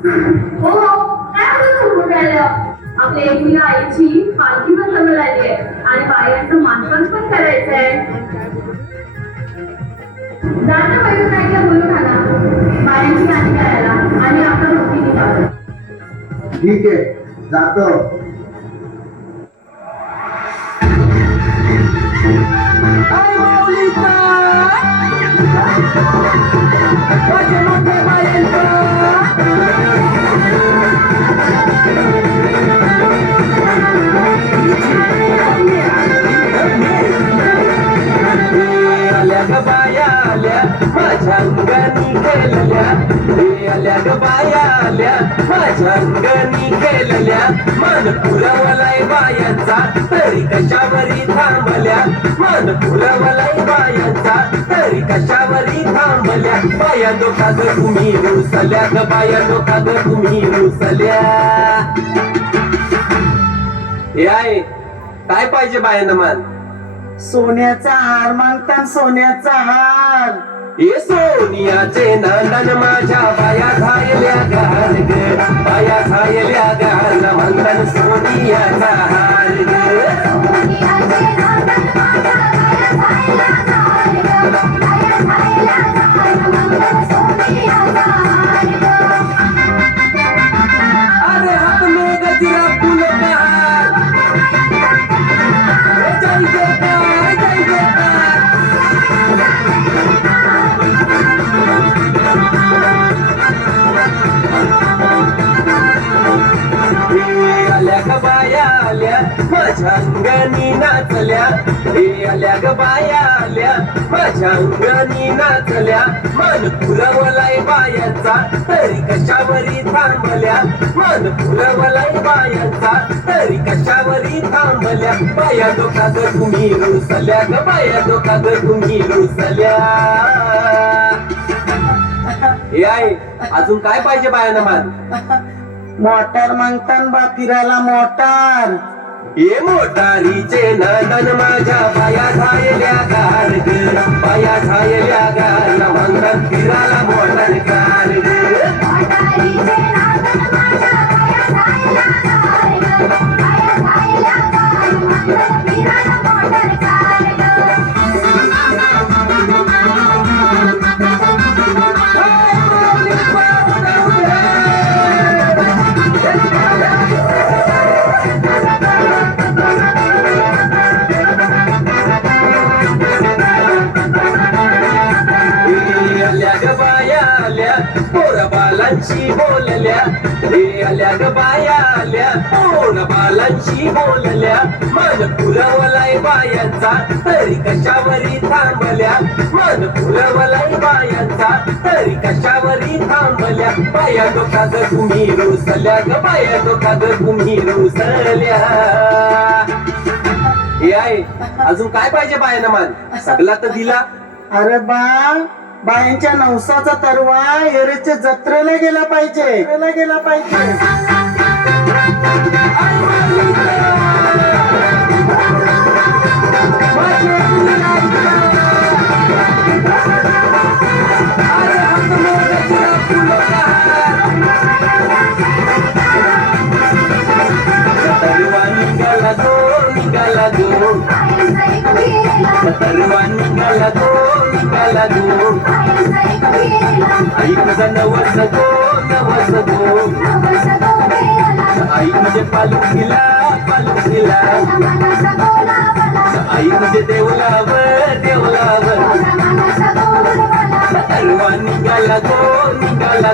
हो काय होतं समोर राहिलं आपल्या एकूण आईची पालखी पण जवळ आली आहे आणि बायांचं मानपान पण करायचं आहे. जाता वैभव नाईकला बोलून आला बायांची गाणी करायला आणि आपण नोकरी निघालो ठीक आहे जातो. अंगणी गेलेल्या ग बाया आल्या माझ्या अंगणी गेलेल्या मन पुरवलाय बायांचा तरी कशावरी थांबल्या मन पुरवलाय बायांचा तरी कशावरी थांबल्या बाया डोका ग तुम्ही रुसल्या ग बाया डोका ग तुम्ही रुसल्या हे आहे काय पाहिजे बायांना मान? सोन्याचा हार मागतात सोन्याचा हार. ये सोनियाचे नंदन माझ्या बाया झायल्या गाल आल्या माझ्या अंगणी नाचल्या हे आल्या ग बाया आल्या माझ्या अंगणी नाचल्या मन फुलवलाय बायांचा तरी कशावरी थांबल्या मन फुलवलाय बायांचा तरी कशावरी थांबल्या बाया डोका ग तुम्ही रुसल्या ग बाया डोका ग तुम्ही रुसल्या. हे आहे अजून काय पाहिजे बायानं मान? मोटार मागतात बा फिरायला मोटार. ये मोटारीचे नंदन माझ्या बाया झाले पोरा बालांशी बोलल्या. रे आल्या ग बाया आल्या. पोरा बालांशी बोलल्या. मन फुलवलाय बायांचा तरी कशावरी थांबल्या. मन फुलवलाय बायांचा तरी कशावरी थांबल्या. बाया डोकाग तुम्ही रुसल्या ग बाया डोकाग तुम्ही रुसल्या. हे आहे अजून काय पाहिजे बायानं मान? सगळा तर दिला. अरे बा बायांच्या नवसाचा तरवा एरेच्या जत्रेला गेला पाहिजे. जत्रेला गेला पाहिजे. तरवा निघाला गो तरवा निघाला गो निघाला गो आई तुझा नवस गो नवस गो आई म्हणजे पालखीला पालखीला आई म्हणजे देवलावर देवलावर तरवा निघाला गो निघाला